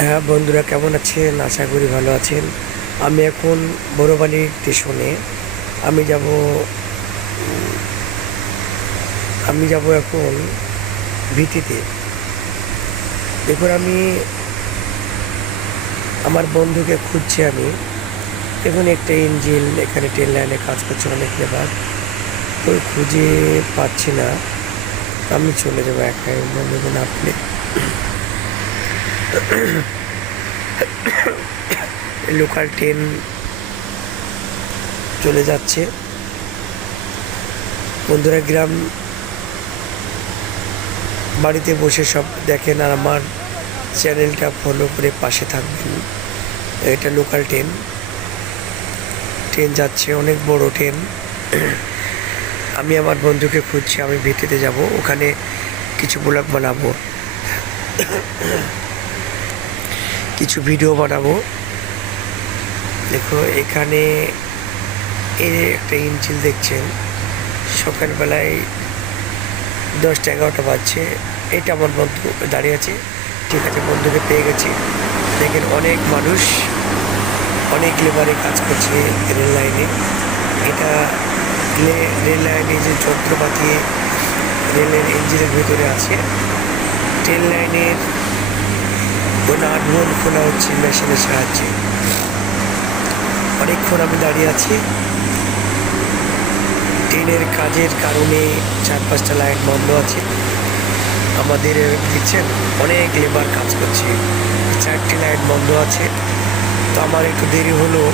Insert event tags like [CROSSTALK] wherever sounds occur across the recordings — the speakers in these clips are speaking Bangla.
হ্যাঁ বন্ধুরা কেমন আছেন? আশা করি ভালো আছেন। আমি এখন বড়বালি স্টেশনে। আমি যাব আমি যাব এখন ভিটিতে। দেখুন আমি আমার বন্ধুকে খুঁজছি আমি। দেখুন একটা ইঞ্জিন, এখানে ট্রেন লাইনে কাজ করছে অনেক লেবার তো খুঁজে পাচ্ছি না। আমি চলে যাব একাই দেখুন আপনি [COUGHS] লোকাল ট্রেন চলে যাচ্ছে। বন্ধুরা, গ্রাম বাড়িতে বসে সব দেখেন আর আমার চ্যানেলটা ফলো করে পাশে থাকবেন। এটা লোকাল ট্রেন ট্রেন যাচ্ছে, অনেক বড় ট্রেন [COUGHS] আমি আমার বন্ধুকে খুঁজছি, আমি ভিটিতে যাব। ওখানে কিছু ব্লগ বানাবো। [COUGHS] কিছু ভিডিও বানাবো। দেখো, এখানে এই একটা ইঞ্জিল দেখছেন। সকালবেলায় দশটা এগারোটা বাজছে। এটা আমার বন্ধু দাঁড়িয়ে আছে। ঠিক আছে, বন্ধুকে পেয়ে গেছি। দেখেন, অনেক মানুষ, অনেক লেবারে কাজ করছে রেল লাইনে এটা রেল লাইনে যে যন্ত্রপাতি রেলের ইঞ্জিনের ভিতরে আছে। ট্রেন লাইনের নাট বোল্ট খোলা হচ্ছে মেশিনের সাহায্যে অনেকক্ষণ আমি দাঁড়িয়ে আছি। ট্রেনের কাজের কারণে চার পাঁচটা লাইট বন্ধ আছে। আমাদের দিচ্ছেন অনেক লেবার কাজ করছে। চারটি লাইট বন্ধ আছে। তো আমার একটু দেরি হলো,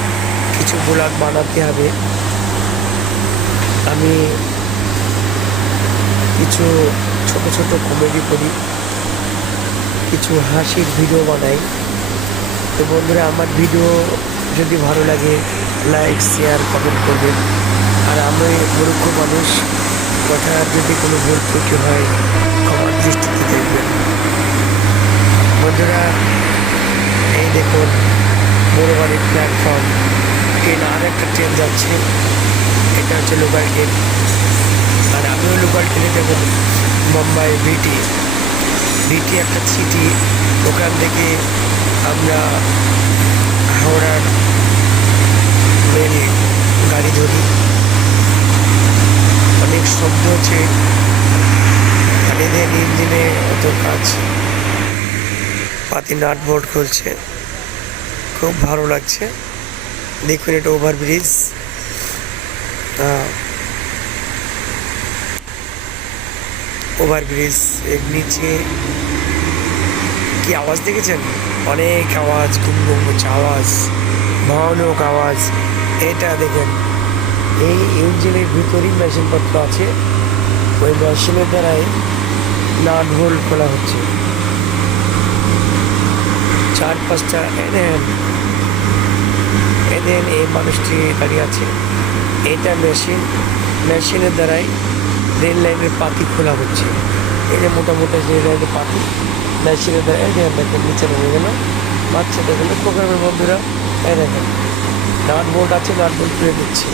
কিছু ব্লগ বানাতে হবে। আমি কিছু ছোট ছোট কমেডি করি। কিছু হাসির ভিডিও বানাই। তো বন্ধুরা, আমার ভিডিও যদি ভালো লাগে লাইক শেয়ার কমেন্ট করবেন। আর আমি মূর্খ মানুষ, কথা যদি কোনো ভুল ত্রুটি হয়, ক্ষমার দৃষ্টিতে দেখবেন। বন্ধুরা, এই দেখুন বড় বাড়ির প্ল্যাটফর্ম ট্রেন আর একটা ট্রেন যাচ্ছে। এটা হচ্ছে লোকাল ট্রেন আর আমিও লোকাল ট্রেনে দেখুন মুম্বাই বিটি বিটি একটা সিটি ওখান থেকে আমরা হাওড়ার রেল গাড়ি ধরি। অনেক শব্দ হচ্ছে। আর এদের ইঞ্জিনে অত কাজ। পাতি নাট বোর্ড খুলছে। খুব ভালো লাগছে। দেখুন এটা ওভারব্রিজ ওভারব্রিজ, এর নিচে কি আওয়াজ দেখেছেন? অনেক আওয়াজ করছে আওয়াজ, ভয়ানক আওয়াজ। এটা দেখেন, এই ইঞ্জিনের ভিতরেই মেশিনপত্র আছে। ওই মেশিনের দ্বারাই নাট হোল খোলা হচ্ছে। চার পাঁচটা এদেন এদেন এই মানুষটি দাঁড়িয়ে আছে। এটা মেশিন, মেশিনের দ্বারাই রেল লাইনের পাতি খোলা হচ্ছে। এই যে মোটামুটি যে লাইনের পাতি দ্বারা এই দেখেন দেখেন নিচে নেমে গেল। বাচ্চা দেখেন প্রোগ্রামের বন্ধুরা, এই দেখেন নাট বোল্ট আছে নাট বোল্ট খুলে দিচ্ছে।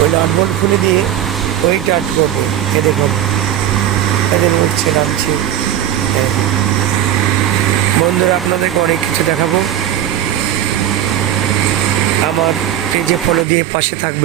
ওই নাট বোল্ট খুলে দিয়ে ওই টাট করবে। এ দেখুন এদের উঠছে, নামছে। বন্ধুরা, আপনাদেরকে অনেক কিছু দেখাবো। আমার পেজে ফলো দিয়ে পাশে থাকবেন।